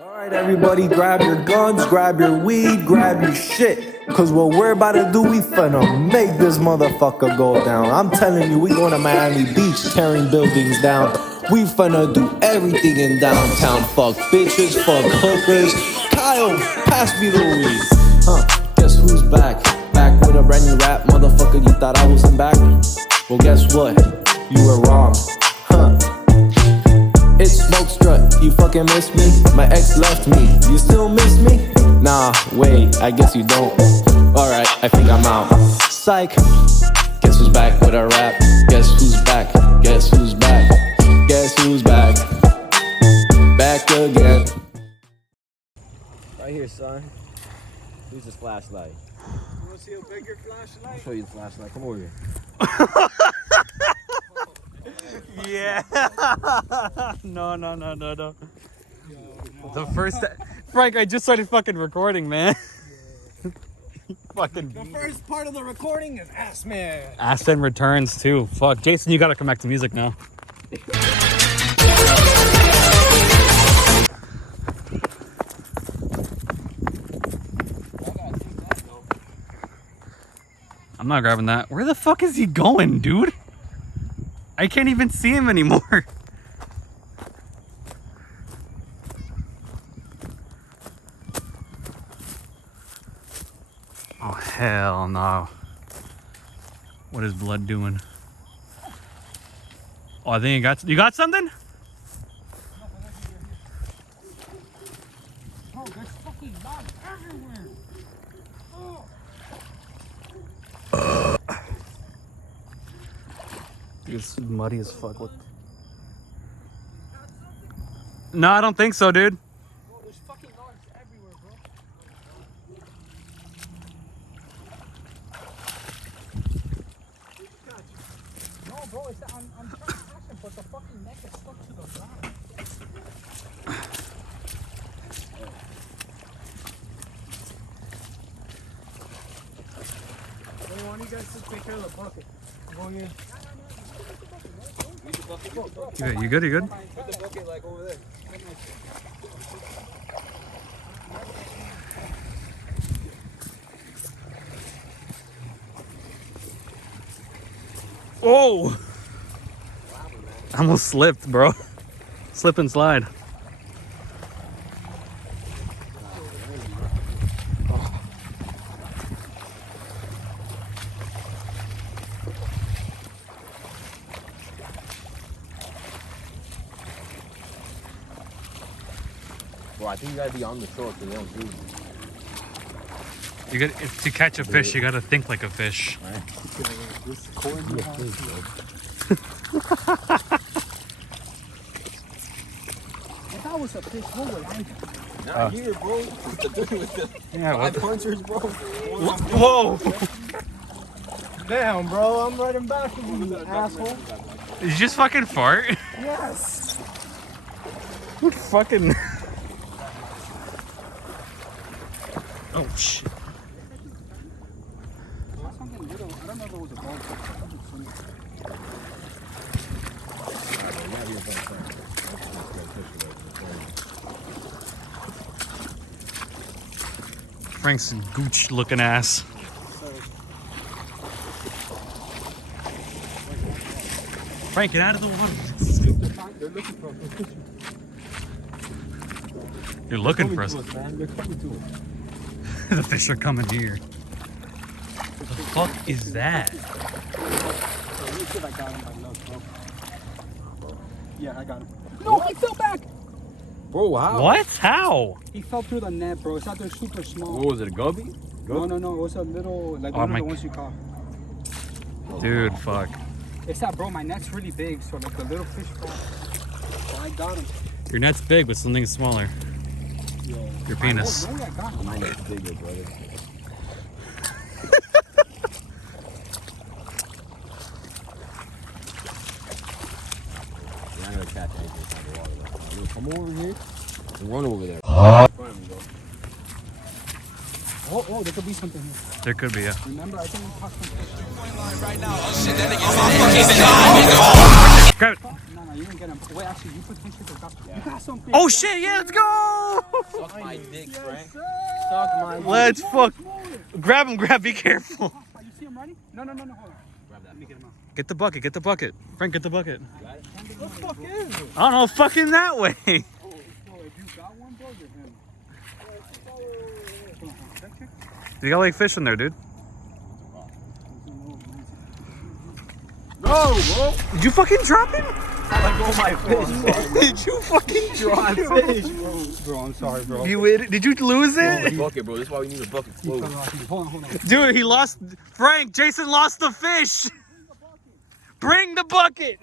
Alright everybody, grab your guns, grab your weed, grab your shit. Cause what we're about to do, we finna make this motherfucker go down. I'm telling you, we going to Miami Beach, tearing buildings down. We finna do everything in downtown. Fuck bitches, fuck hookers. Kyle, pass me the weed. Guess who's back? Back with a brand new rap, motherfucker, you thought I wasn't back? Well guess what? You were wrong. It's Smoke Strut, you fucking miss me? My ex left me, you still miss me? Nah, wait, I guess you don't. Alright, I think I'm out. Psych. Guess who's back with a rap? Guess who's back? Guess who's back? Guess who's back? Back again. Right here, son. Use this flashlight. You wanna see a bigger flashlight? I'll show you the flashlight. Come over here. Yeah. No. The first Frank, I just started fucking recording, man. Fucking. The first part of the recording is ass man. Aston returns too. Fuck, Jason, you gotta come back to music now. I'm not grabbing that. Where the fuck is he going, dude? I can't even see him anymore. Oh, hell no. What is blood doing? Oh, I think you got something? Oh, there's fucking dogs everywhere. Oh. It's muddy as fuck. Look. No, I don't think so, dude. Bro, there's fucking dogs everywhere, bro. No, bro, it's I'm trying to catch him, but the fucking neck is stuck to the ground. I want you guys to take care of the bucket. I'm going in. You good? You good? Put the bucket like over there. Oh! I almost slipped, bro. Slip and slide. Bro, I think you gotta be on the shore because they don't do it. You got to catch a fish. You gotta think like a fish. This corn If I was a fish, what would I do? Not here, bro. With the Yeah. five punchers, bro. Whoa! Damn, bro, I'm riding back with you, asshole. Did you just fucking fart? Yes. What fucking? Oh shit! Something little. I don't know if it was a ball. Frank's gooch looking ass. Frank, get out of the water. They're looking for us. You're looking for us. Man. They're coming to us. The fish are coming here. What the fuck is that? Let me see if I got him by luck, bro. Yeah, I got him. No, he fell back. Bro, how? What? How? He fell through the net, bro. It's not they're super small. What was it, a gubby? No. It was a little, like Oh, one of my- the ones you caught. Dude, fuck. It's that, bro. My net's really big, so like the little fish fall. So I got him. Your net's big, but something smaller. Yeah. Your penis. I got him. Mine is bigger, brother. You're not gonna catch anything from the water. Like, come over here and run over there. Oh, there could be something here. There could be, yeah. Remember, I think we caught some fish. Grab it. No, you didn't get him. Wait, actually, you put fish with the cup. You got some fish. Oh shit, yeah, let's go! Suck my dick, Frank. Sir. Suck my dick. Let's fuck. Smaller. Grab him, be careful. You see him running? No, hold on. Grab that. Let me get him out. Get the bucket. Frank, get the bucket. Got it? What the fuck is it? I don't know, fucking that way. Oh, if you got one, bro, you're him. You got like fish in there, dude. No, bro. Did you fucking drop him? Let go of my fish. Did you fucking drop Dry fish, bro. Bro, I'm sorry, bro. Did you lose it? Bucket, bro. That's why we need a bucket. Hold on. Dude, he lost. Frank, Jason lost the fish. Bring the bucket.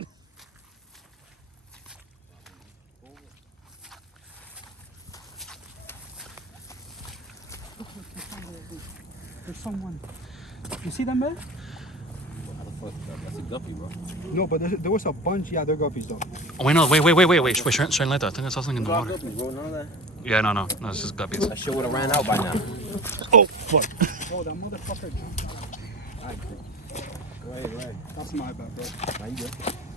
There's someone. You see them, man? That's a guppy, bro. No, but there was a bunch. Yeah, they're guppies, though. Oh, wait, no, wait, shine light though. I think I saw something in the water. Guppy, bro. None of that. Yeah, no, it's just guppies. That shit would have ran out by now. Oh, fuck. Bro, that motherfucker jumped out. Go ahead. That's my bad, bro. Now you good.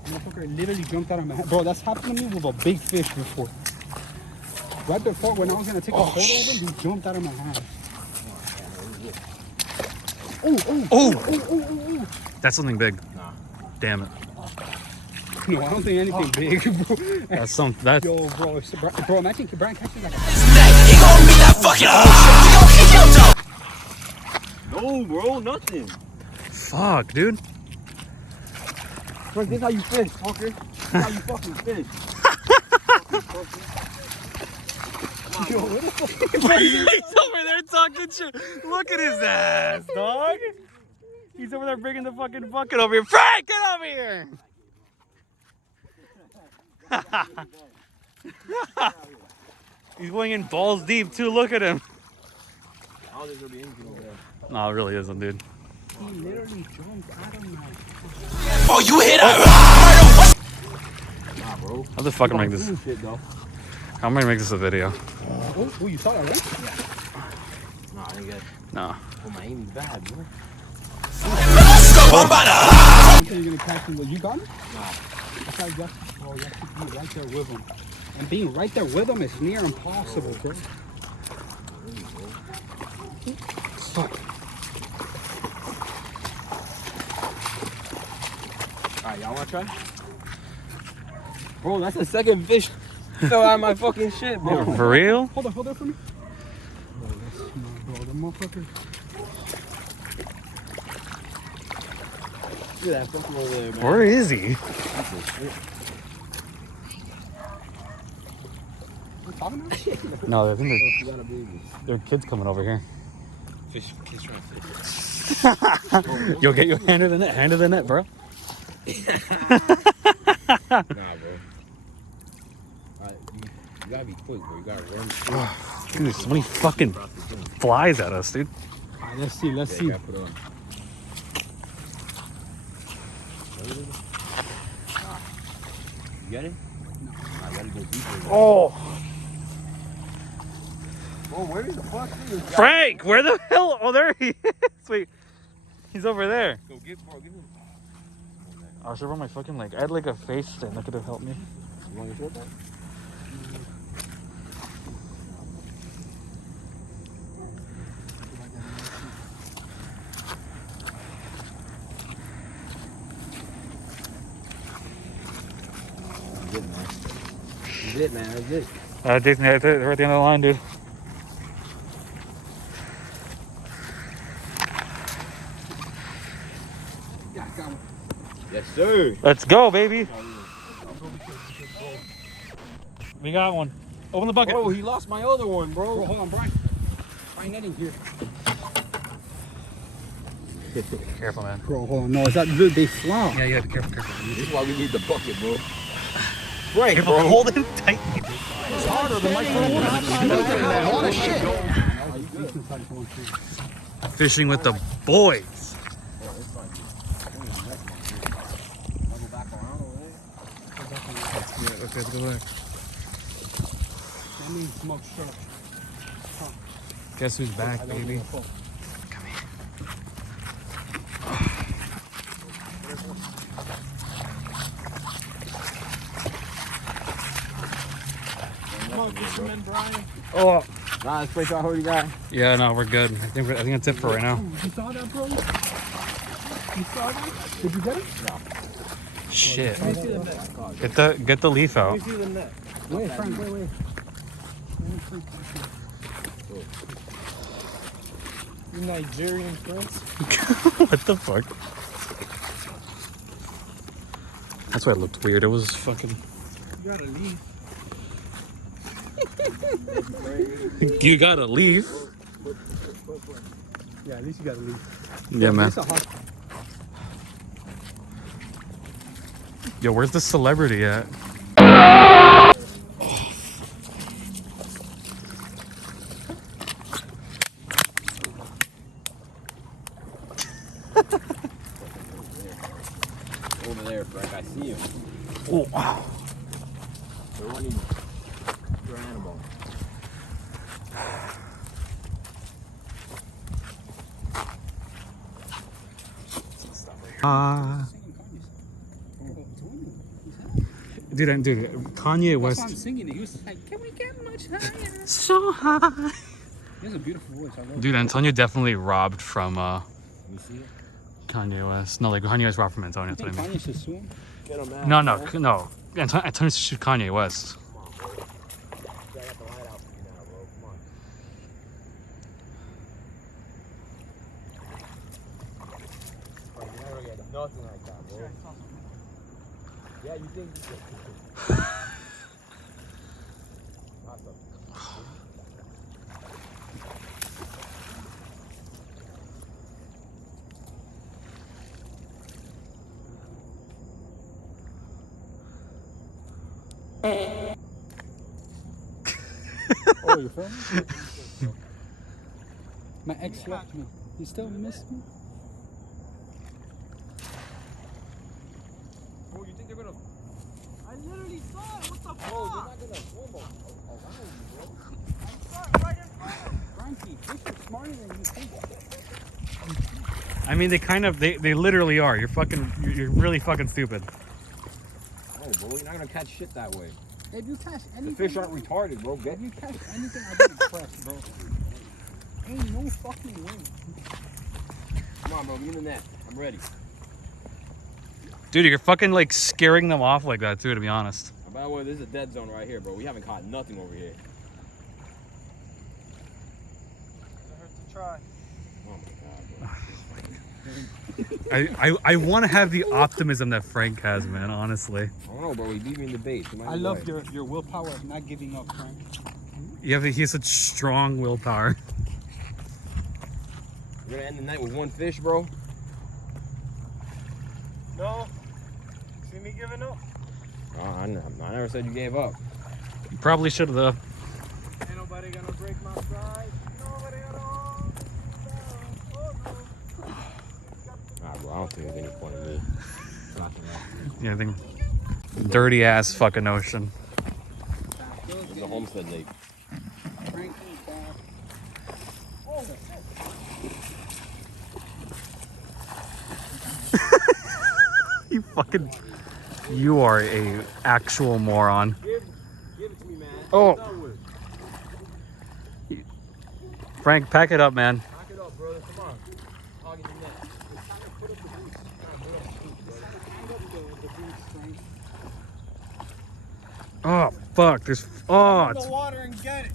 Motherfucker literally jumped out of my hand. Bro, that's happened to me with a big fish before. Right before, when I was gonna take a photo of him, he jumped out of my hand. Oh! That's something big. Nah. Damn it. No, I don't think anything big, bro. That's Yo, bro, bro, imagine Brian catching like a... No, bro. Nothing. Fuck, dude. Frank, this is how you fish, fucker. This is how you fucking fish. Yo, what the fuck? He's over there talking shit. Look at his ass, dog. He's over there bringing the fucking bucket over here. Frank, get over here. He's going in balls deep too. Look at him. I don't think there'll be anything over there. No, it really isn't, dude. He literally jumped out of my... Oh, you hit him! Nah, bro. How the fuck am I make this? Shit, though. How am I gonna make this a video? Oh, you saw that, right? Nah, I didn't get it. No. Oh, my aim is bad, bro. You think you're gonna catch him? Well, you got him? Nah. That's how you have to be right there with him. And being right there with him is near impossible, bro. Alright, y'all wanna try? Bro, that's the second fish fell out of my fucking shit, bro. For real? Hold on for me. Bro, that's smart, bro. The motherfucker. Look at that fucker over there, man. Where is he? Piece of shit. You talking about? No, I think You gotta believe me. there are kids coming over here. Kids trying to fish. Yo, get your hand to the net. Hand to the net, bro. Nah, bro. Alright, you gotta be quick, bro. You gotta run. Dude, so many fucking flies at us, dude. Alright, let's see. Yeah, you gotta put on. You get it? No. Nah, you gotta go deeper. Oh, Bro, where is the fuck is this guy? Frank, where the hell? Oh, there he is. Wait, he's over there. Go get, bro, give him. I should run my fucking leg. I had like a face stand that could have helped me. You want your short back? That's it, man. That's it. Jason, we're at the end of the line, dude. Yeah, I got one. Yes, sir. Let's go, baby. We got one. Open the bucket. Bro, he lost my other one, Bro, bro. hold on, Brian. Brian netting here. Careful, man. Bro, hold on. No, is that good? They fly. Yeah, yeah, be careful, careful. This is why we need the bucket, bro. Right, Careful, bro. hold it tight. Fishing with the boys. Okay, let's go back. That means smoke shark. Guess who's back, baby? Come here. Fisherman Brian. Oh. Nah, this place I already got. Yeah, no, we're good. I think that's it for right now. You saw that, bro? You saw that? Did you get it? No. Shit. Let me see the net. Get the leaf out. Let me see the net. Wait, Frank, wait. You Nigerian friends? What the fuck? That's why it looked weird. It was fucking. You gotta leave. You gotta leave. Yeah, at least you gotta leave. Yeah, man. It's a hot. Yo, where's the celebrity at? Over there, Frank. I see him. Oh, wow. They're running. You're an animal. Dude, Kanye West. I'm singing it. He was like, "Can we get much higher?" So high. He has a beautiful voice. I love Dude, Antonio definitely robbed from You see it? Kanye West. No, like Kanye West robbed from Antonio. it. That's what I mean. Kanye should sue him. Get him out. No. Antonio shoot Kanye West. I got the light out for you now, bro. Come on. Like, you never get nothing like that, bro. Yeah, you think you get awesome. Oh, you feel me? My ex left me. You still miss me? Oh, you think they're gonna? I literally saw it. What the fuck? Oh, they're not gonna swim around you, bro. I saw it right in front of me. Frankie, fish are smarter than you think. I mean, they literally are. You're really fucking stupid. Oh, bro, you're not gonna catch shit that way. If you catch anything, The fish aren't retarded, bro. If you catch anything, I'll be impressed, bro. Ain't no fucking way. Come on, bro. Give me the net. I'm ready. Dude, you're fucking like scaring them off like that too, to be honest. By the way, this is a dead zone right here, bro. We haven't caught nothing over here. It hurts to try. Oh my god, bro. I want to have the optimism that Frank has, man, honestly. I don't know, bro. He beat me in the base. I love your willpower of not giving up, Frank. He has such strong willpower. You're gonna end the night with one fish, bro? No. See me giving up? Oh, I never said you gave up. You probably should have, though. Ain't nobody gonna break my stride. Nobody gonna hold me down. Oh, no. Nah, bro. I don't think there's any point in me. Yeah, I think dirty ass fucking ocean. This is a homestead lake. Frankie's back. Oh, You are a actual moron. Give it to me, man. Oh. Done with it. Frank, pack it up, man. Knock it up, brother. Come on. I'll get the net. It's time to put up the boots. It's time to put up the boots, brother. hang up the boots, Frank. Oh, fuck. There's. Oh, The water and get it.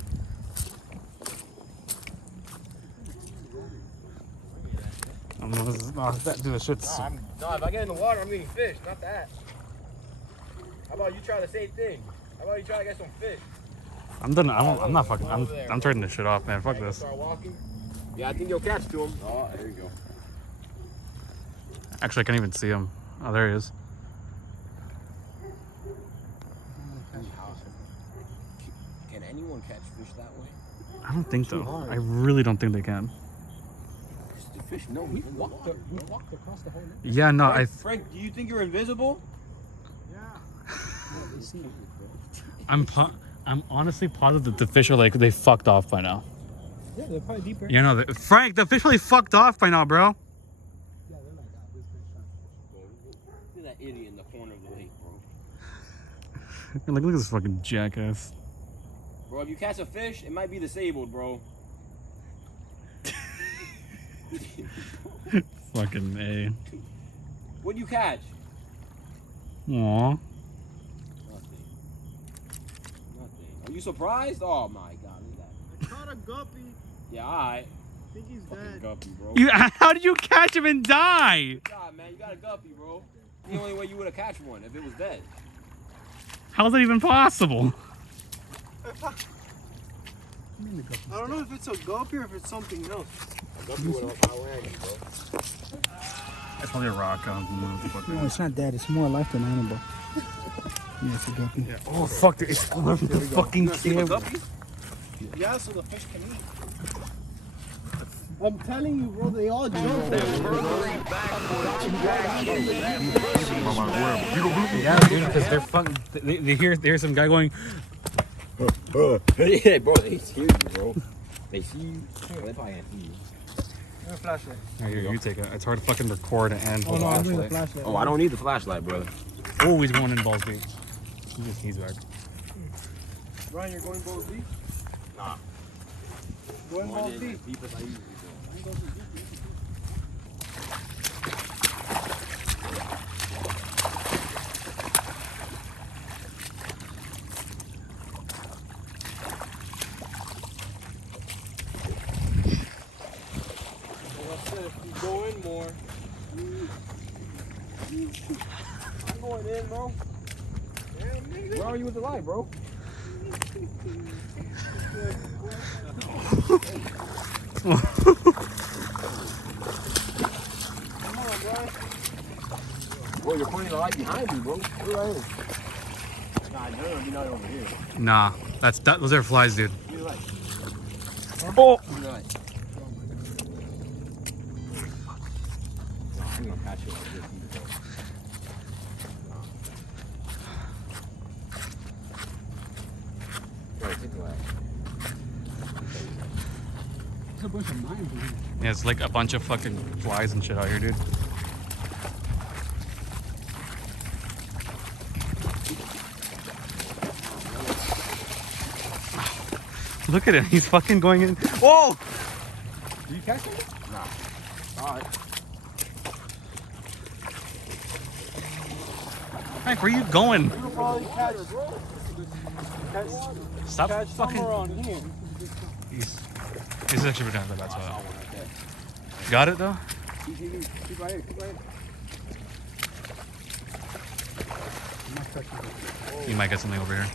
dude, the shit's. No, if I get in the water, I'm getting fish. Not that. How about you try the same thing? How about you try to get some fish? I'm done. I'm not fucking. I'm turning this shit off, man. Fuck this. Start walking. Yeah, I think you'll catch to him. Oh, there you go. Actually, I can't even see him. Oh, there he is. Can anyone catch fish that way? I don't think so. I really don't think they can. The fish, no, he walked across the whole lake. Yeah, no, Frank, do you think you're invisible? I'm honestly positive that the fish are like they fucked off by now. Yeah, they're probably deeper. You know, Frank, the fish really fucked off by now, bro. Yeah, they're like, this fish Look at that idiot in the corner of the lake, bro. Like, look at this fucking jackass. Bro, if you catch a fish, it might be disabled, bro. Fucking A. What'd you catch? Aw. Nothing. Are you surprised? Oh my god, look at that. I caught a guppy. Yeah, alright. I think he's Fucking dead. guppy, bro. How did you catch him and die? Good job, man. You got a guppy, bro. The only way you would have catch one if it was dead. How is that even possible? I don't know if it's a guppy or if it's something else. A guppy would have outlanded, bro. It's probably a rock. No, it's not dead. It's more alive than animal. Yeah, it's a guppy. Yeah. Oh fuck! Dude, it's the fucking camera. Yeah, so the fish can eat. I'm telling you, bro, they all jump there. Yeah, dude, because they're fucking. They hear some guy going. Yeah, bro, they hear you, bro. They see you. They probably can't see you. Give me a flashlight. Here, you take it. It's hard to fucking record and Oh hold no, on. I'm doing the flashlight. Oh, I don't need the flashlight, brother. Oh, he's going in balls deep. He's back. Ryan, you're going balls deep? Nah. Going balls deep. Deep as I usually go. Like I said, if you go in more, I'm going in, bro. Yeah, nigga. Where are you with the light, bro? Come on, Brian. Bro, you're pointing the light behind me, bro. You're right here. Nah, no, you're not over here. Nah, those are flies, dude. Give me the light. Oh! Give me the light. Nah, I'm gonna catch you like this. Bro, take the light. There's a bunch of mines in here. Yeah, it's like a bunch of fucking flies and shit out here, dude. Look at him, he's fucking going in. Whoa! Did you catch it? Nah. Alright. Frank, where you going? You'll probably catch, Stop catch fucking. somewhere on here. He's actually down there, that's why. Got it though? Keep right here, keep right here. You might get something over here.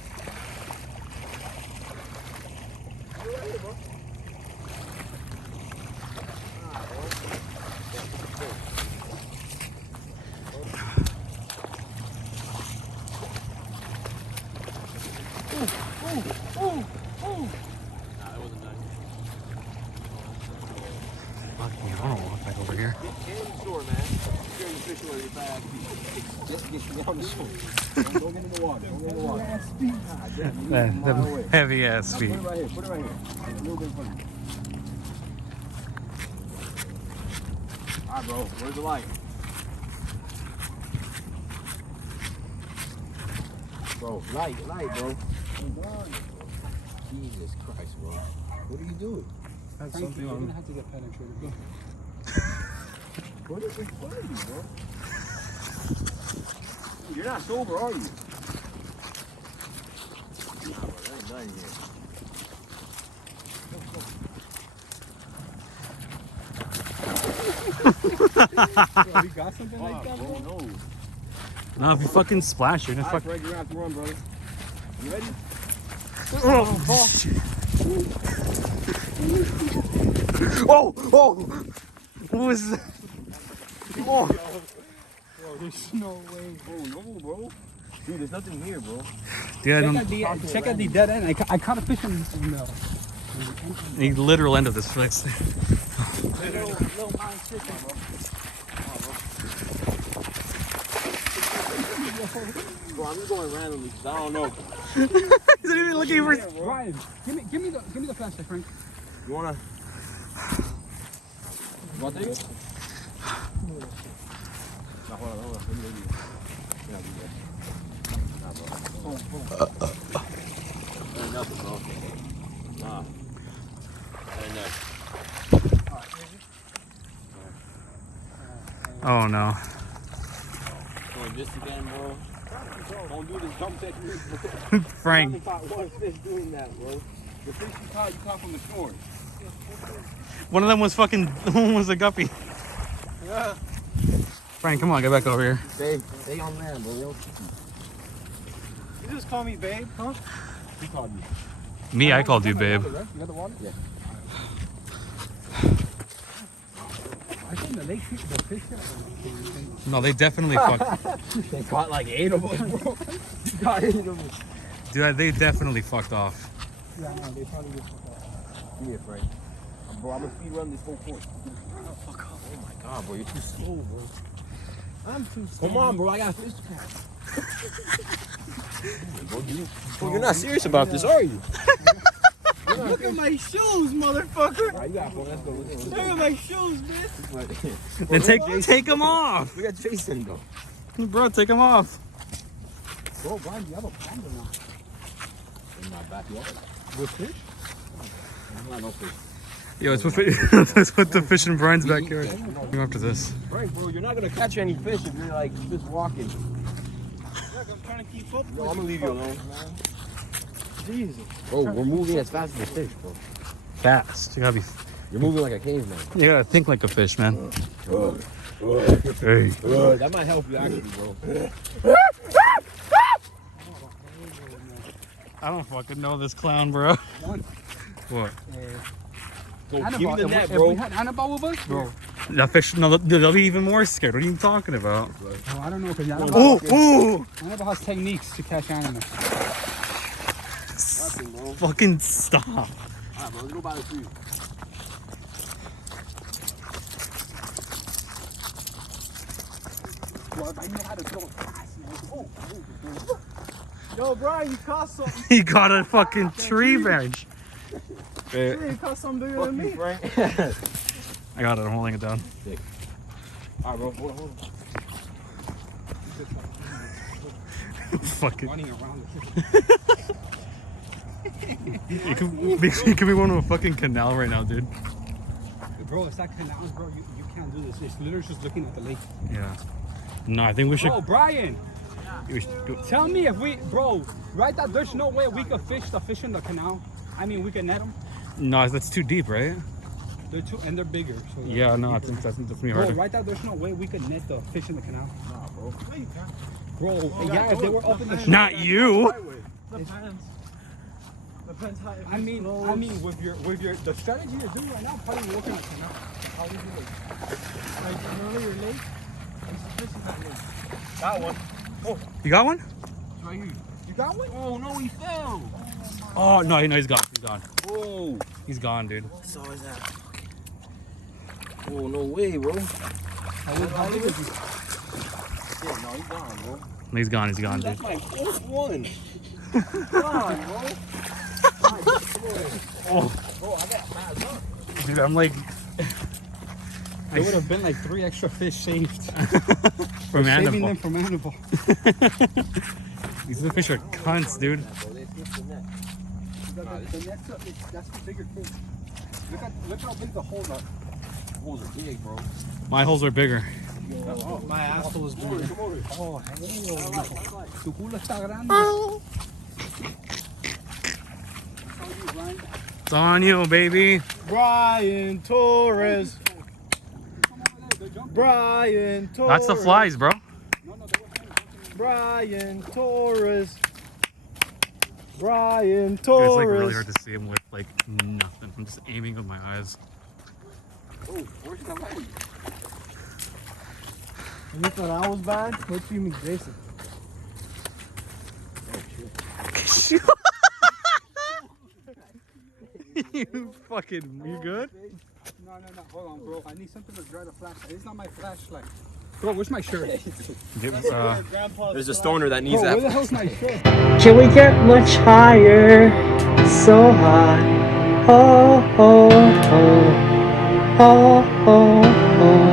Fucking, I don't walk back over here. Get in the shore, man. You're in the fish away with bad feet. Just get you on the shore. Don't get in the water. Don't get in the water. Them heavy ass feet. Put it right here. Put it right here. A little bit in front of you. Alright, bro. Where's the light? Bro, light, bro. Jesus Christ, bro. What are you doing? Frank, you're gonna have to get penetrated. Go. What is in front of you, bro? You're not sober, are you? Nah, bro, there ain't nothing here. Bro, you got something like that, bro? No. No, if you fucking splash, you're gonna Alright, fuck. Fred, you're gonna have to run, brother. You ready? Oh! Oh! What was that? Oh! Bro, there's no way. Oh, no, bro. Dude, there's nothing here, bro. Yeah, Check at the dead end. I caught a fish in the the literal end of this place. Little mine chicken, bro. Bro, I'm just going randomly because I don't know. He's not even looking for. Ryan, give me the flashlight, Frank. You wanna? You want to take it? No, hold on. Let me leave you. Yeah, do that. Nah, bro. nothing, bro. Nah. That ain't nothing. Oh no. Doing this again, bro. Don't do this dumb technique, bro. Frank. I only caught one fish doing that, bro. The fish you caught from the shore. One of them was fucking, one was a guppy. Yeah. Frank, come on, get back over here. Stay on land, bro. You just call me babe, huh? Who called you? Me, I called you, babe. You got the water? Yeah. I think the lake fish, the fish No, they definitely fucked. They caught like 8 of them, bro. You got 8 of them. Dude, they definitely fucked off. Yeah, no, they probably just fuck off. Give me a Frank. Bro, I'm gonna speed run this whole course. Oh, fuck off. Oh my god, bro. You're too slow, bro. I'm too slow. Come on, bro. I got fish to catch. Bro, you're not serious about this, are you? Look at my shoes, motherfucker. Alright, you got it, bro. Let's go. Look at my shoes, bitch. Then take them off. We got Jason, though. Bro, take them off. Bro, Brian, you have a problem now. In my backyard. With fish? I'm not no fish. Yo, let's put the fish in Brian's backyard. Come after this. Frank, bro, you're not gonna catch any fish if you're like just walking. Look, I'm trying to keep up. Yo, I'm gonna leave you alone. Jesus. Bro, we're moving as fast as a fish, bro. Fast. You're moving like a caveman. You gotta think like a fish, man. Hey. That might help you actually, bro. I don't fucking know this clown, bro. What? Go, give me the net, bro. If we had Annabelle with us, bro. That fish, no, they'll be even more scared. What are you talking about? Oh, I don't know, because Ooh! Annabelle has techniques to catch animals. Nothing, bro. Fucking stop. Alright, bro, let's go by the tree. Bro, if I know how to throw it fast, man. Oh. Yo, Brian, you caught something. He got a fucking tree branch. You caught something bigger than me. Frank. I got it. I'm holding it down. Alright, bro, hold on. Fucking. Running around the fish. You could be one of a fucking canal right now, dude. Bro, it's like canals, bro. You can't do this. It's literally just looking at the lake. Yeah. No, I think we should. Bro, Brian, We should do, tell me if we, bro, right? That there's no way we could fish the fish in the canal. I mean, we can net them. no, that's too deep, right? They're too, and they're bigger. So Yeah, no, I think that's definitely Bro, harder. right now, there's no way we could net the fish in the canal. Nah, bro. No, you can't. Bro, yeah, if they were up in the Not you. Depends. Depends how. I mean, with your the strategy you're doing right now, probably working the canal. How do you do it? Like, you know your lake? There's a fish in that lake. Got one. You got one? It's right here. You got one? Oh, no, he fell. Oh no, he's gone. He's gone. Whoa. He's gone, dude. So is that. Oh, no way, bro. How big is he? Yeah, no, he's gone, bro. He's gone. He's gone, dude. That's my fourth one. Come on, bro. Bro, I got mad luck. Dude, I'm like There would have been like 3 extra fish saved. from Saving Annabelle. them from Annabelle. These little fish are cunts, dude. Bro, they skipped the net. That's the bigger fish. Look how big the holes are. Holes are big, bro. My holes are bigger. My asshole is bigger. Oh, tu culo está grande. It's on you, baby. Brian Torres. Brian Torres. That's the flies, bro. Brian Torres. Brian Dude, it's like really Torres. hard to see him with like nothing. I'm just aiming with my eyes. Oh, where's the light? You thought I was bad? What do you mean, Jason? You fucking, you good? No. Hold on, bro. I need something to dry the flashlight. It's not my flashlight. Bro, where's my shirt? There's a stoner that needs Bro, where that. the hell's my shirt? Can we get much higher? So high. Oh, oh, oh. Oh, oh, oh.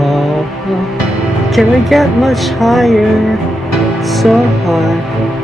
Oh, oh. Can we get much higher? So high.